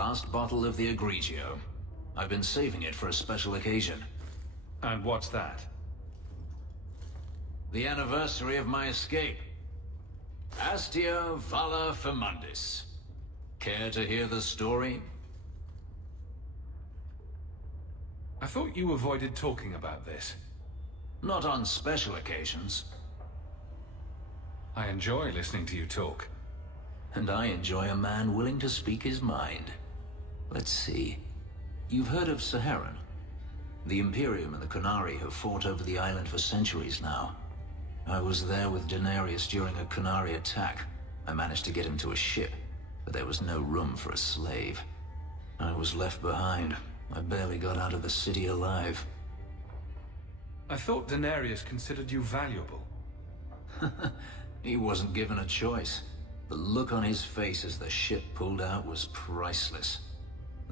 last bottle of the Egregio. I've been saving it for a special occasion. And what's that? The anniversary of my escape. Astia Vala Firmundis. Care to hear the story? I thought you avoided talking about this. Not on special occasions. I enjoy listening to you talk. And I enjoy a man willing to speak his mind. Let's see. You've heard of Saharan? The Imperium and the Qunari have fought over the island for centuries now. I was there with Daenerys during a Qunari attack. I managed to get him to a ship, but there was no room for a slave. I was left behind. I barely got out of the city alive. I thought Daenerys considered you valuable. He wasn't given a choice. The look on his face as the ship pulled out was priceless.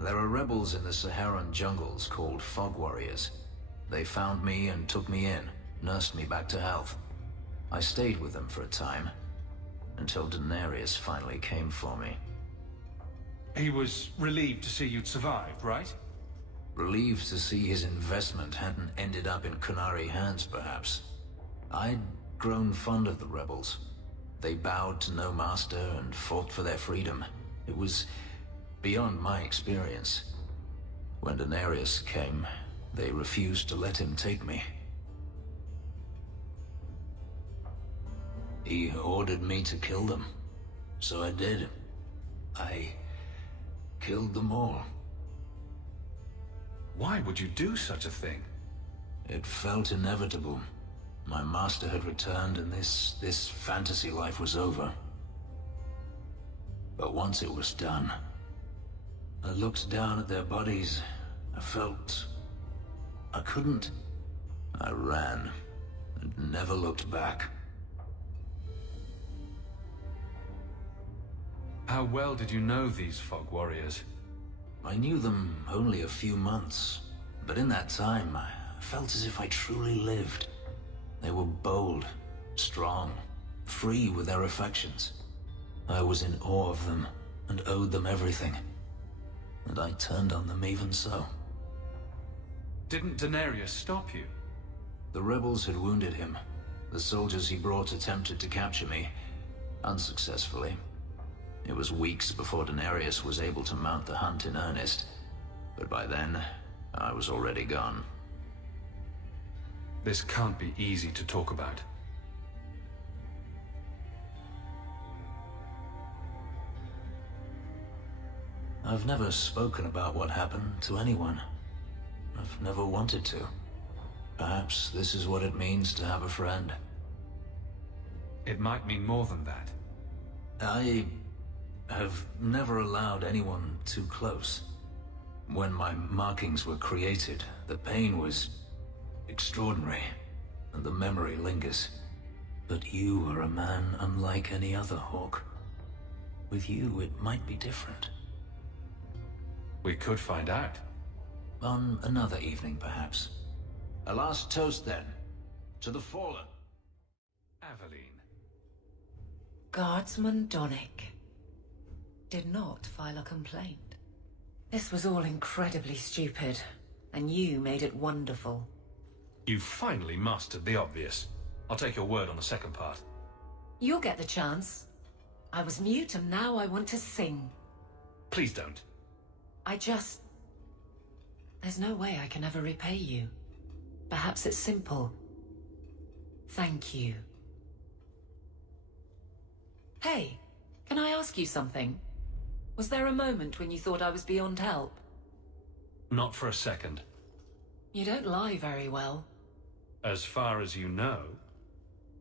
There are rebels in the Saharan jungles called Fog Warriors. They found me and took me in, nursed me back to health. I stayed with them for a time, until Daenerys finally came for me. He was relieved to see you'd survived, right? Relieved to see his investment hadn't ended up in Qunari hands, perhaps. I'd grown fond of the rebels. They bowed to no master and fought for their freedom. It was beyond my experience. When Daenerys came, they refused to let him take me. He ordered me to kill them, so I did. I killed them all. Why would you do such a thing? It felt inevitable. My master had returned and this fantasy life was over. But once it was done, I looked down at their bodies. I felt I couldn't. I ran and never looked back. How well did you know these Fog Warriors? I knew them only a few months, but in that time, I felt as if I truly lived. They were bold, strong, free with their affections. I was in awe of them and owed them everything. And I turned on them even so. Didn't Daenerys stop you? The rebels had wounded him. The soldiers he brought attempted to capture me, unsuccessfully. It was weeks before Daenerys was able to mount the hunt in earnest, but by then, I was already gone. This can't be easy to talk about. I've never spoken about what happened to anyone. I've never wanted to. Perhaps this is what it means to have a friend. It might mean more than that. I have never allowed anyone too close. When my markings were created, the pain was extraordinary, and the memory lingers. But you are a man unlike any other, Hawk. With you, it might be different. We could find out. On another evening, perhaps. A last toast, then, to the fallen. Aveline. Guardsman Donnick did not file a complaint. This was all incredibly stupid, and you made it wonderful. You finally mastered the obvious. I'll take your word on the second part. You'll get the chance. I was mute and now I want to sing. Please don't. There's no way I can ever repay you. Perhaps it's simple. Thank you. Hey, can I ask you something? Was there a moment when you thought I was beyond help? Not for a second. You don't lie very well. As far as you know.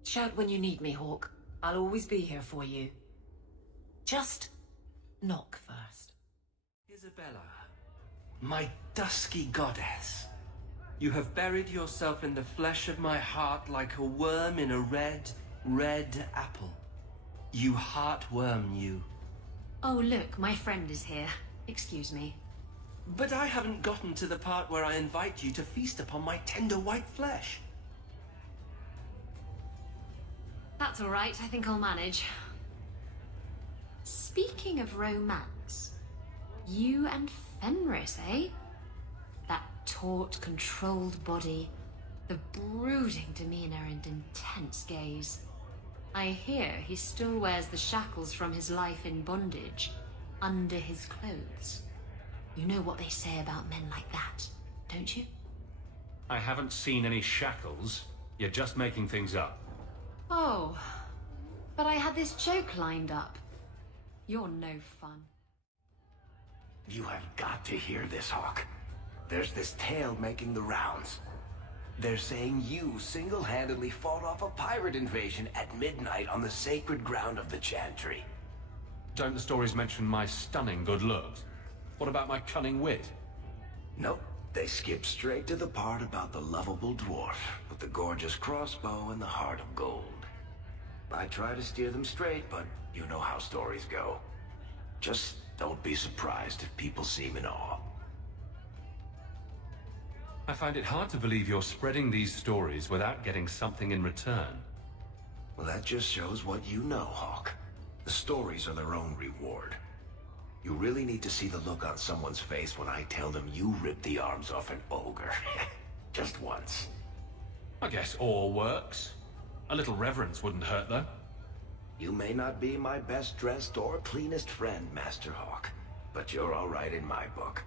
Shout when you need me, Hawk. I'll always be here for you. Just knock first. Isabella, my dusky goddess, you have buried yourself in the flesh of my heart like a worm in a red, red apple. You heartworm, you. Oh, look, my friend is here. Excuse me. But I haven't gotten to the part where I invite you to feast upon my tender white flesh. That's all right. I think I'll manage. Speaking of romance, You and Fenris, eh? That taut, controlled body, the brooding demeanor and intense gaze. I hear he still wears the shackles from his life in bondage under his clothes. You know what they say about men like that, don't you? I haven't seen any shackles. You're just making things up. Oh, but I had this joke lined up. You're no fun. You have got to hear this, Hawk. There's this tale making the rounds. They're saying you single-handedly fought off a pirate invasion at midnight on the sacred ground of the Chantry. Don't the stories mention my stunning good looks? What about my cunning wit? Nope. They skip straight to the part about the lovable dwarf with the gorgeous crossbow and the heart of gold. I try to steer them straight, but you know how stories go. Just don't be surprised if people seem in awe. I find it hard to believe you're spreading these stories without getting something in return. Well, that just shows what you know, Hawk. The stories are their own reward. You really need to see the look on someone's face when I tell them you ripped the arms off an ogre. Just once. I guess all works. A little reverence wouldn't hurt, though. You may not be my best dressed or cleanest friend, Master Hawk, but you're all right in my book.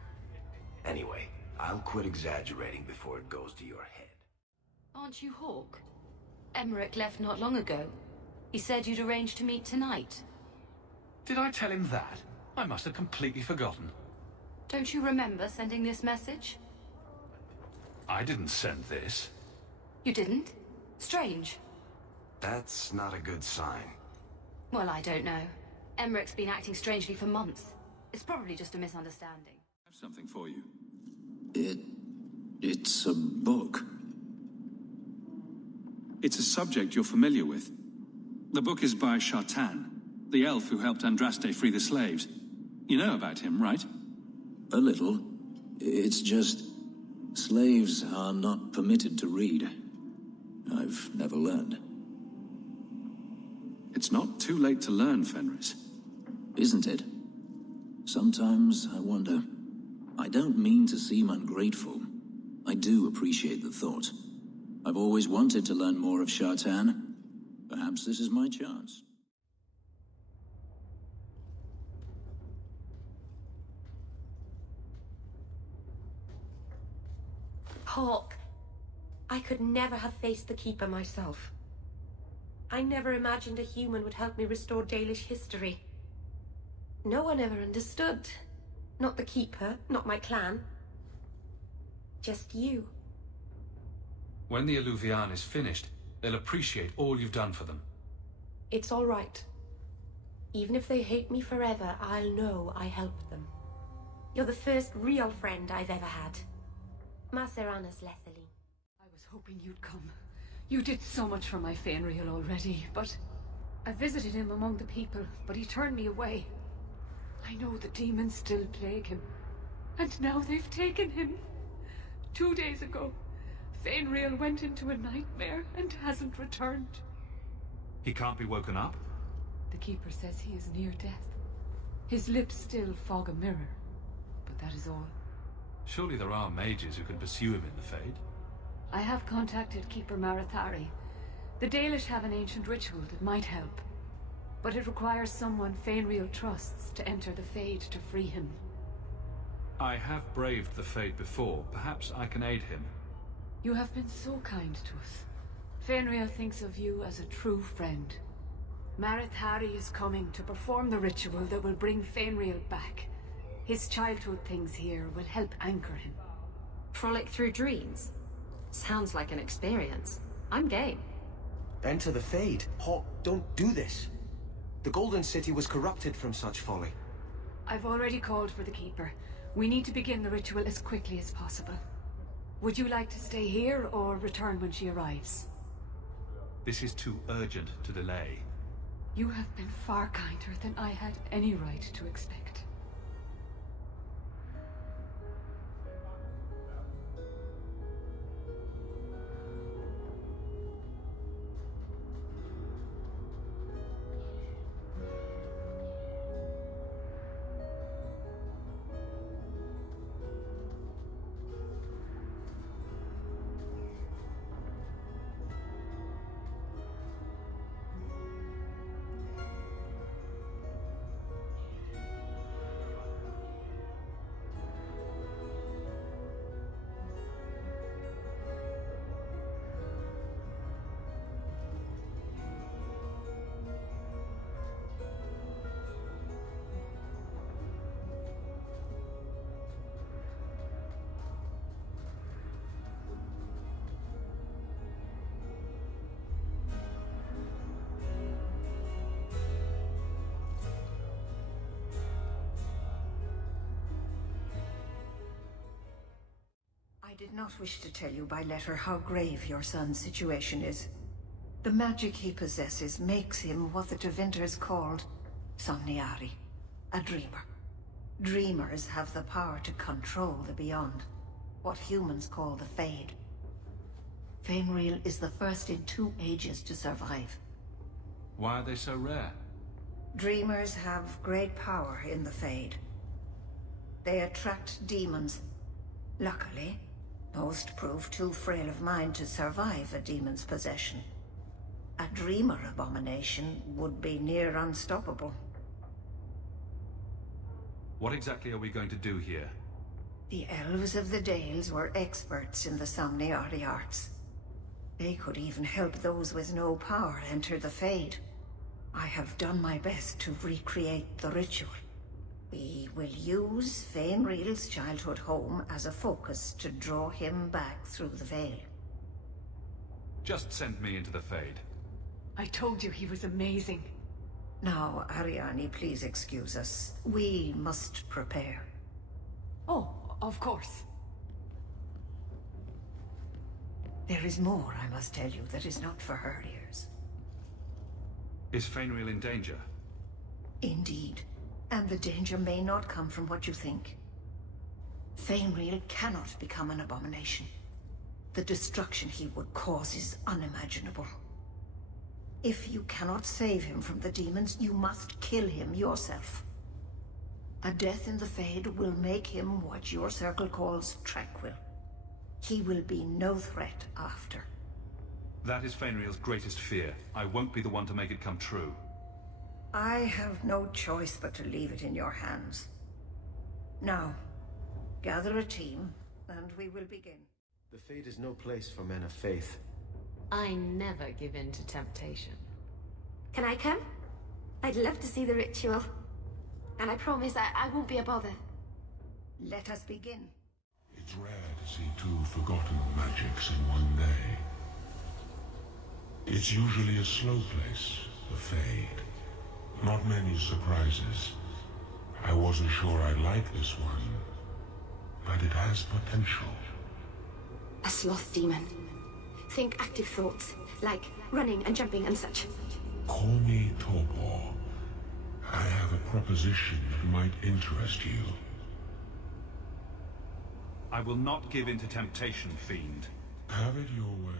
Anyway, I'll quit exaggerating before it goes to your head. Aren't you Hawk? Emmerich left not long ago. He said you'd arranged to meet tonight. Did I tell him that? I must have completely forgotten. Don't you remember sending this message? I didn't send this. You didn't? Strange. That's not a good sign. Well, I don't know. Emmerich's been acting strangely for months. It's probably just a misunderstanding. I have something for you. It's a book. It's a subject you're familiar with. The book is by Shartan, the elf who helped Andraste free the slaves. You know about him, right? A little. It's just... slaves are not permitted to read. I've never learned. It's not too late to learn, Fenris. Isn't it? Sometimes I wonder. I don't mean to seem ungrateful. I do appreciate the thought. I've always wanted to learn more of Shartan. Perhaps this is my chance. Hawk, I could never have faced the Keeper myself. I never imagined a human would help me restore Dalish history. No one ever understood. Not the Keeper, not my clan. Just you. When the Alluvian is finished, they'll appreciate all you've done for them. It's all right. Even if they hate me forever, I'll know I helped them. You're the first real friend I've ever had. Maceranas Lethaline. I was hoping you'd come. You did so much for my Fenrir already, but... I visited him among the people, but he turned me away. I know the demons still plague him. And now they've taken him. 2 days ago, Fenrir went into a nightmare and hasn't returned. He can't be woken up? The Keeper says he is near death. His lips still fog a mirror, but that is all. Surely there are mages who can pursue him in the Fade. I have contacted Keeper Marathari. The Dalish have an ancient ritual that might help, but it requires someone Fenrir trusts to enter the Fade to free him. I have braved the Fade before. Perhaps I can aid him. You have been so kind to us. Fenrir thinks of you as a true friend. Marathari is coming to perform the ritual that will bring Fenrir back. His childhood things here will help anchor him. Frolic through dreams? Sounds like an experience. I'm game. Enter the Fade. Hawk, don't do this. The Golden City was corrupted from such folly. I've already called for the Keeper. We need to begin the ritual as quickly as possible. Would you like to stay here or return when she arrives? This is too urgent to delay. You have been far kinder than I had any right to expect. did not wish to tell you by letter how grave your son's situation is. The magic he possesses makes him what the Tevinters called Somniari, a dreamer. Dreamers have the power to control the beyond, what humans call the Fade. Fainreal is the first in 2 ages to survive. Why are they so rare? Dreamers have great power in the Fade. They attract demons. Luckily, most prove too frail of mind to survive a demon's possession. A dreamer abomination would be near unstoppable. What exactly are we going to do here? The elves of the Dales were experts in the Somniari arts. They could even help those with no power enter the Fade. I have done my best to recreate the ritual. We will use Fainreal's childhood home as a focus to draw him back through the veil. Just send me into the Fade. I told you he was amazing. Now, Ariani, please excuse us. We must prepare. Oh, of course. There is more I must tell you that is not for her ears. Is Fainreal in danger? Indeed. And the danger may not come from what you think. Fainreal cannot become an abomination. The destruction he would cause is unimaginable. If you cannot save him from the demons, you must kill him yourself. A death in the Fade will make him what your circle calls tranquil. He will be no threat after. That is Fainreal's greatest fear. I won't be the one to make it come true. I have no choice but to leave it in your hands. Now, gather a team, and we will begin. The Fade is no place for men of faith. I never give in to temptation. Can I come? I'd love to see the ritual. And I promise I won't be a bother. Let us begin. It's rare to see 2 forgotten magics in one day. It's usually a slow place, the Fade. Not many surprises. I wasn't sure I'd like this one, but it has potential. A sloth demon. Think active thoughts, like running and jumping and such. Call me Torpor. I have a proposition that might interest you. I will not give in to temptation, fiend. Have it your way.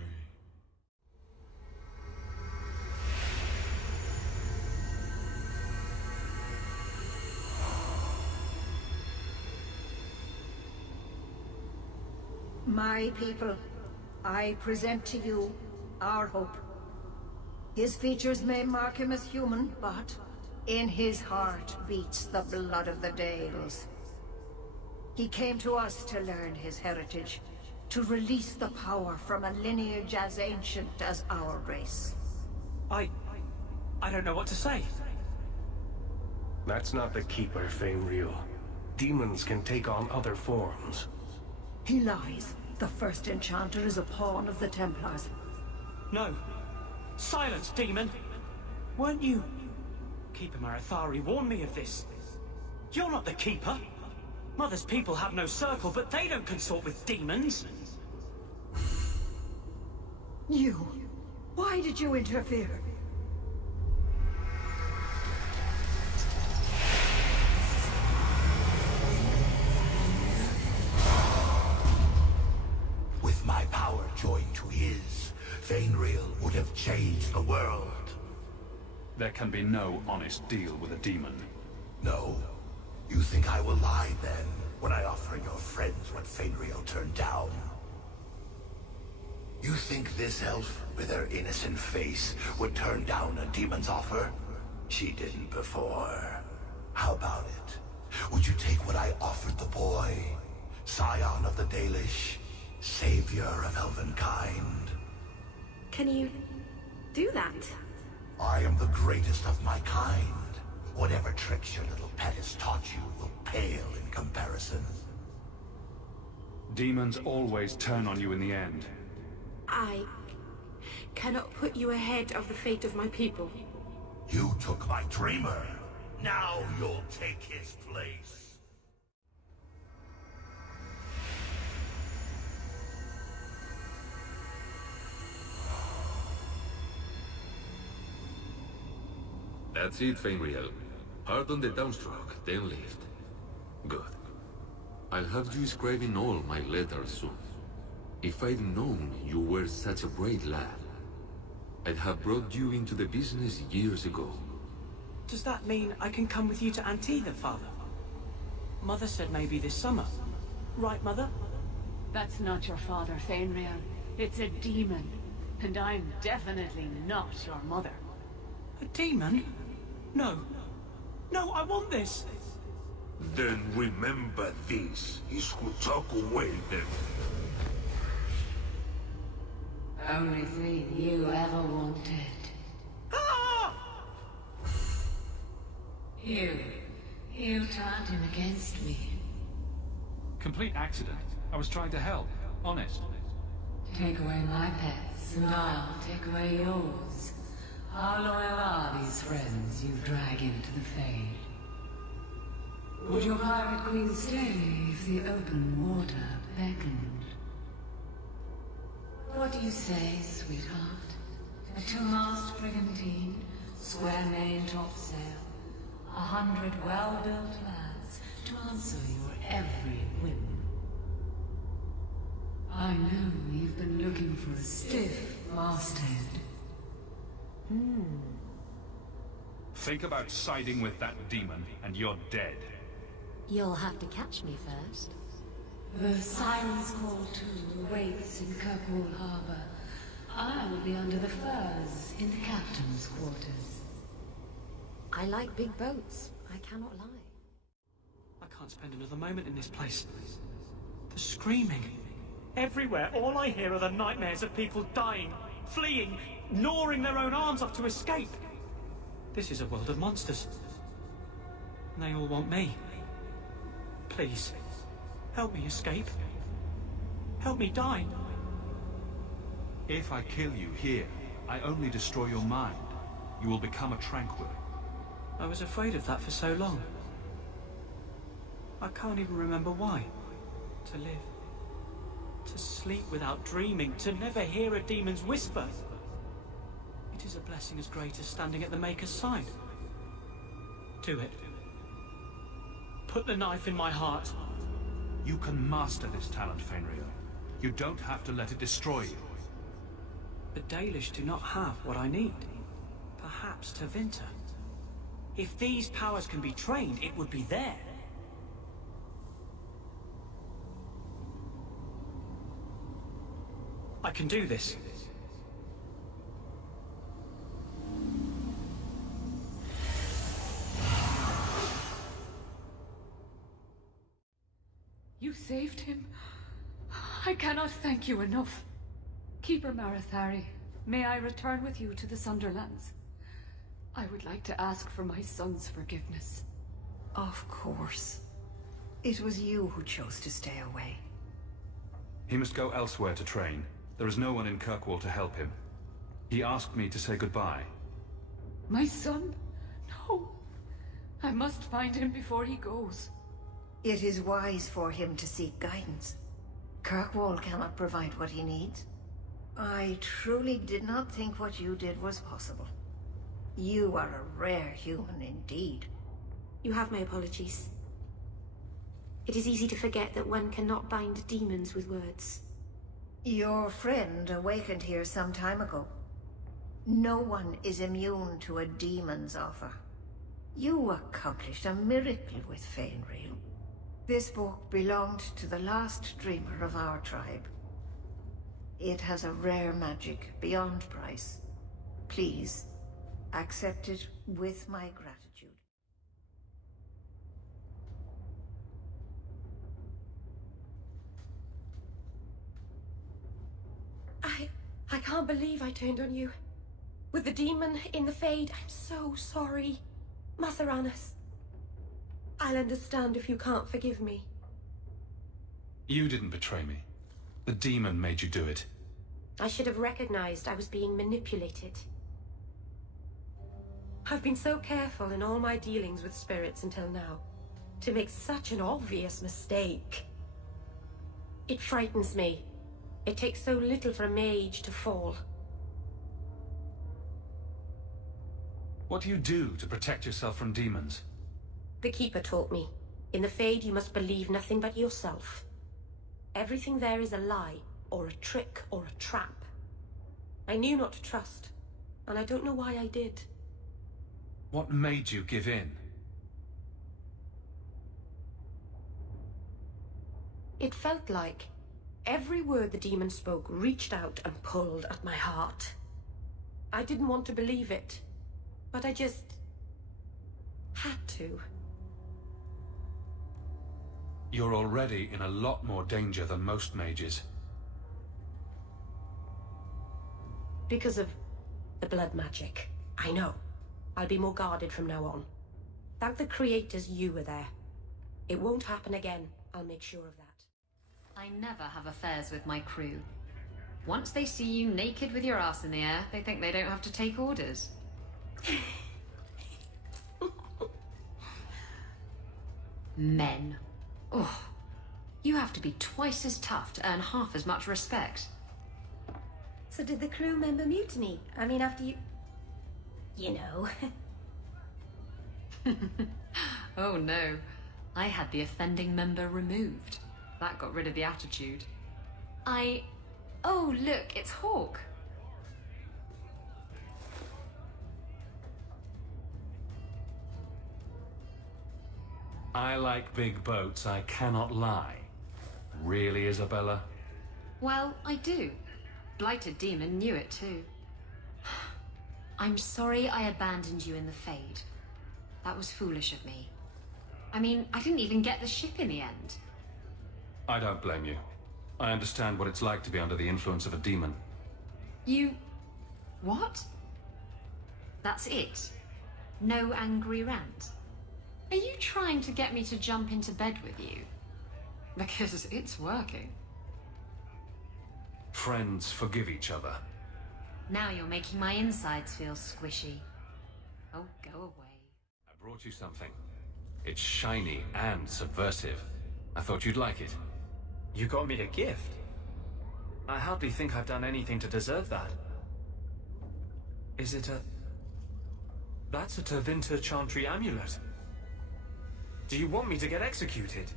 My people, I present to you our hope. His features may mark him as human, but in his heart beats the blood of the Dales. He came to us to learn his heritage, to release the power from a lineage as ancient as our race. I don't know what to say. That's not the Keeper, Fainreal. Demons can take on other forms. He lies. The first enchanter is a pawn of the Templars. No. Silence, demon! Weren't you... Keeper Marathari warned me of this. You're not the Keeper. Mother's people have no circle, but they don't consort with demons. You? Why did you interfere? With my power joined to his, Fainreal would have changed the world. There can be no honest deal with a demon. No. You think I will lie then, when I offer your friends what Fainreal turned down? You think this elf, with her innocent face, would turn down a demon's offer? She didn't before. How about it? Would you take what I offered the boy? Scion of the Dalish, savior of elvenkind. Can you do that? I am the greatest of my kind. Whatever tricks your little pet has taught you will pale in comparison. Demons always turn on you in the end. I cannot put you ahead of the fate of my people. You took my dreamer. Now you'll take his place. That's it, Fenriel. Hard on the downstroke, then lift. Good. I'll have you scribing all my letters soon. If I'd known you were such a brave lad, I'd have brought you into the business years ago. Does that mean I can come with you to Antitha, Father? Mother said maybe this summer. Right, Mother? That's not your father, Fenriel. It's a demon. And I'm definitely not your mother. A demon? No. No, I want this! Then remember this is who took away them. Only thing you ever wanted. Ah! You turned him against me. Complete accident. I was trying to help. Honest. Take away my pets, and I'll take away yours. How loyal are these friends you drag into the Fade? Would your pirate queen stay if the open water beckoned? What do you say, sweetheart? A two-mast brigantine, square main topsail, 100 well-built lads to answer your every whim. I know you've been looking for a stiff masthead. Think about siding with that demon, and you're dead. You'll have to catch me first. The Siren's Call 2 waits in Kirkwall Harbor. I will be under the firs in the captain's quarters. I like big boats. I cannot lie. I can't spend another moment in this place. The screaming. Everywhere, all I hear are the nightmares of people dying, fleeing, gnawing their own arms off to escape. This is a world of monsters. And they all want me. Please, help me escape. Help me die. If I kill you here, I only destroy your mind. You will become a tranquil. I was afraid of that for so long. I can't even remember why. To live. To sleep without dreaming. To never hear a demon's whisper. It is a blessing as great as standing at the Maker's side. Do it. Put the knife in my heart. You can master this talent, Fenrir. You don't have to let it destroy you. The Dalish do not have what I need. Perhaps Tevinter. If these powers can be trained, it would be there. I can do this. You saved him. I cannot thank you enough. Keeper Marathari, may I return with you to the Sunderlands? I would like to ask for my son's forgiveness. Of course. It was you who chose to stay away. He must go elsewhere to train. There is no one in Kirkwall to help him. He asked me to say goodbye. My son? No. I must find him before he goes. It is wise for him to seek guidance. Kirkwall cannot provide what he needs. I truly did not think what you did was possible. You are a rare human indeed. You have my apologies. It is easy to forget that one cannot bind demons with words. Your friend awakened here some time ago. No one is immune to a demon's offer. You accomplished a miracle with Fenrir. This book belonged to the last dreamer of our tribe. It has a rare magic beyond price. Please, accept it with my gratitude. I can't believe I turned on you. With the demon in the Fade, I'm so sorry. Masaranas. I'll understand if you can't forgive me. You didn't betray me. The demon made you do it. I should have recognized I was being manipulated. I've been so careful in all my dealings with spirits until now, to make such an obvious mistake. It frightens me. It takes so little for a mage to fall. What do you do to protect yourself from demons? The Keeper taught me. In the Fade, you must believe nothing but yourself. Everything there is a lie, or a trick, or a trap. I knew not to trust, and I don't know why I did. What made you give in? It felt like every word the demon spoke reached out and pulled at my heart. I didn't want to believe it, but I just had to. You're already in a lot more danger than most mages. Because of the blood magic. I know. I'll be more guarded from now on. Thank the creators you were there. It won't happen again. I'll make sure of that. I never have affairs with my crew. Once they see you naked with your ass in the air, they think they don't have to take orders. Men. Oh, you have to be twice as tough to earn half as much respect. So did the crew member mutiny? I mean, after you... You know. Oh no. I had the offending member removed. That got rid of the attitude. Oh, look, it's Hawk. I like big boats, I cannot lie. Really, Isabella? Well, I do. Blighted Demon knew it too. I'm sorry I abandoned you in the Fade. That was foolish of me. I mean, I didn't even get the ship in the end. I don't blame you. I understand what it's like to be under the influence of a demon. You... what? That's it? No angry rant? Are you trying to get me to jump into bed with you? Because it's working. Friends forgive each other. Now you're making my insides feel squishy. Oh, go away. I brought you something. It's shiny and subversive. I thought you'd like it. You got me a gift? I hardly think I've done anything to deserve that. Is it a... That's a Tevinter Chantry amulet. Do you want me to get executed?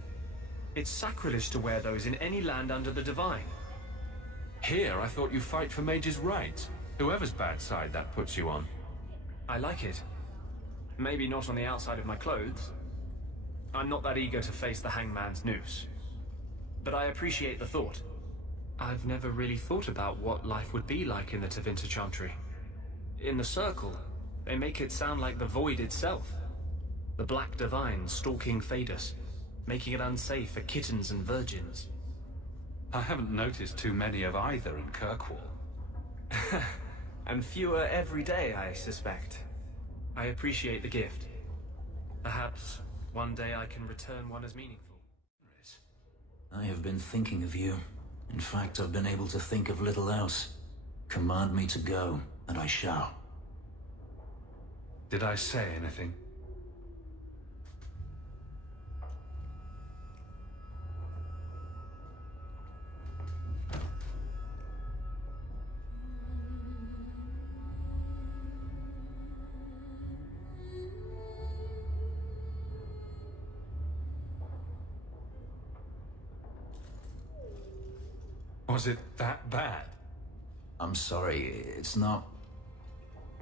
It's sacrilege to wear those in any land under the Divine. Here, I thought you fight for mages' rights. Whoever's bad side that puts you on. I like it. Maybe not on the outside of my clothes. I'm not that eager to face the hangman's noose. But I appreciate the thought. I've never really thought about what life would be like in the Tevinter Chantry. In the Circle, they make it sound like the Void itself. The Black Divine stalking Thedas, making it unsafe for kittens and virgins. I haven't noticed too many of either in Kirkwall. And fewer every day, I suspect. I appreciate the gift. Perhaps one day I can return one as meaningful. I have been thinking of you. In fact, I've been able to think of little else. Command me to go, and I shall. Did I say anything? Was it that bad? I'm sorry, it's not...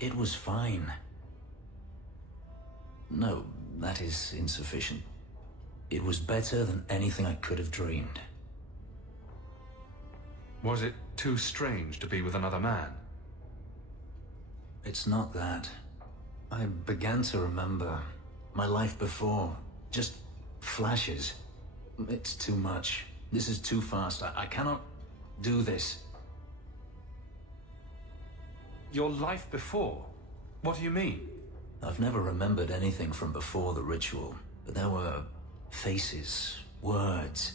It was fine. No, that is insufficient. It was better than anything I could have dreamed. Was it too strange to be with another man? It's not that. I began to remember my life before. Just flashes. It's too much. This is too fast. I cannot do this. Your life before? What do you mean? I've never remembered anything from before the ritual, but there were faces, words.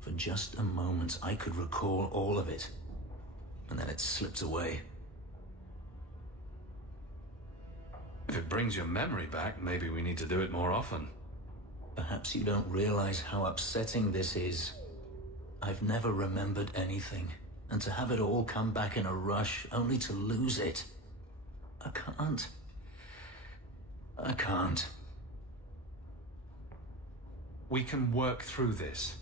For just a moment, I could recall all of it, and then it slipped away. If it brings your memory back, maybe we need to do it more often. Perhaps you don't realize how upsetting this is. I've never remembered anything, and to have it all come back in a rush, only to lose it. I can't. I can't. We can work through this.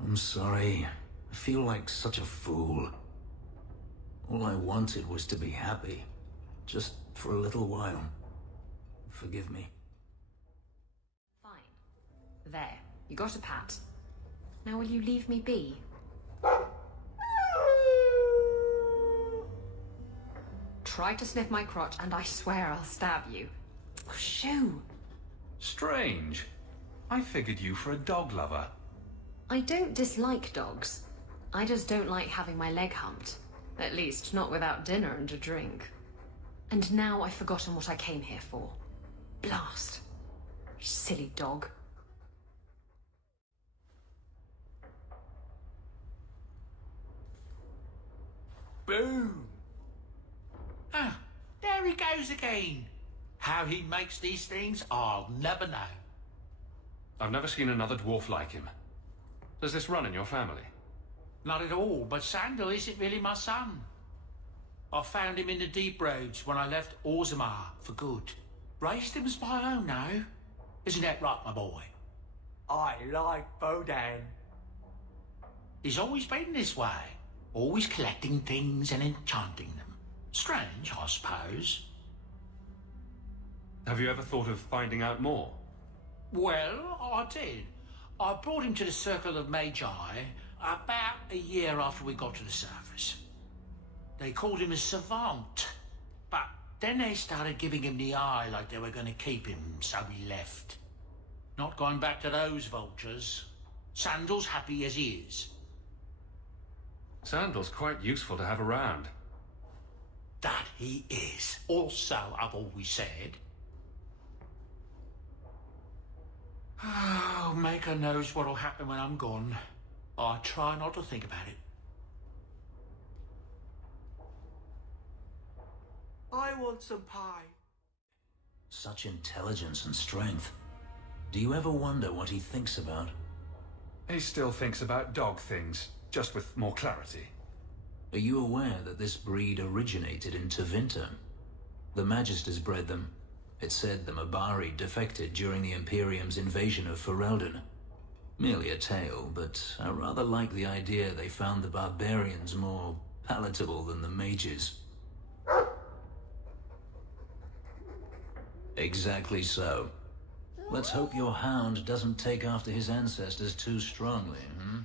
I'm sorry. I feel like such a fool. All I wanted was to be happy. Just for a little while. Forgive me. Fine. There. You got a pat. Now will you leave me be? Try to sniff my crotch and I swear I'll stab you. Shoo! Strange. I figured you for a dog lover. I don't dislike dogs. I just don't like having my leg humped. At least, not without dinner and a drink. And now I've forgotten what I came here for. Blast. Silly dog. Boom! Ah, there he goes again. How he makes these things, I'll never know. I've never seen another dwarf like him. Does this run in your family? Not at all, but Sandal isn't really my son. I found him in the deep roads when I left Orzammar for good. Raised him as my own now. Isn't that right, my boy? I like Bodan. He's always been this way. Always collecting things and enchanting them. Strange, I suppose. Have you ever thought of finding out more? Well, I did. I brought him to the Circle of Magi about a year after we got to the surface. They called him a savant, but then they started giving him the eye like they were going to keep him, so he left. Not going back to those vultures. Sandal's happy as he is. Sandal's quite useful to have around. That he is. Also, I've always said. Oh, Maker knows what'll happen when I'm gone. I try not to think about it. I want some pie. Such intelligence and strength. Do you ever wonder what he thinks about? He still thinks about dog things, just with more clarity. Are you aware that this breed originated in Tevinter? The Magisters bred them. It's said the Mabari defected during the Imperium's invasion of Ferelden. Merely a tale, but I rather like the idea they found the barbarians more palatable than the mages. Exactly so. Let's hope your hound doesn't take after his ancestors too strongly, hmm?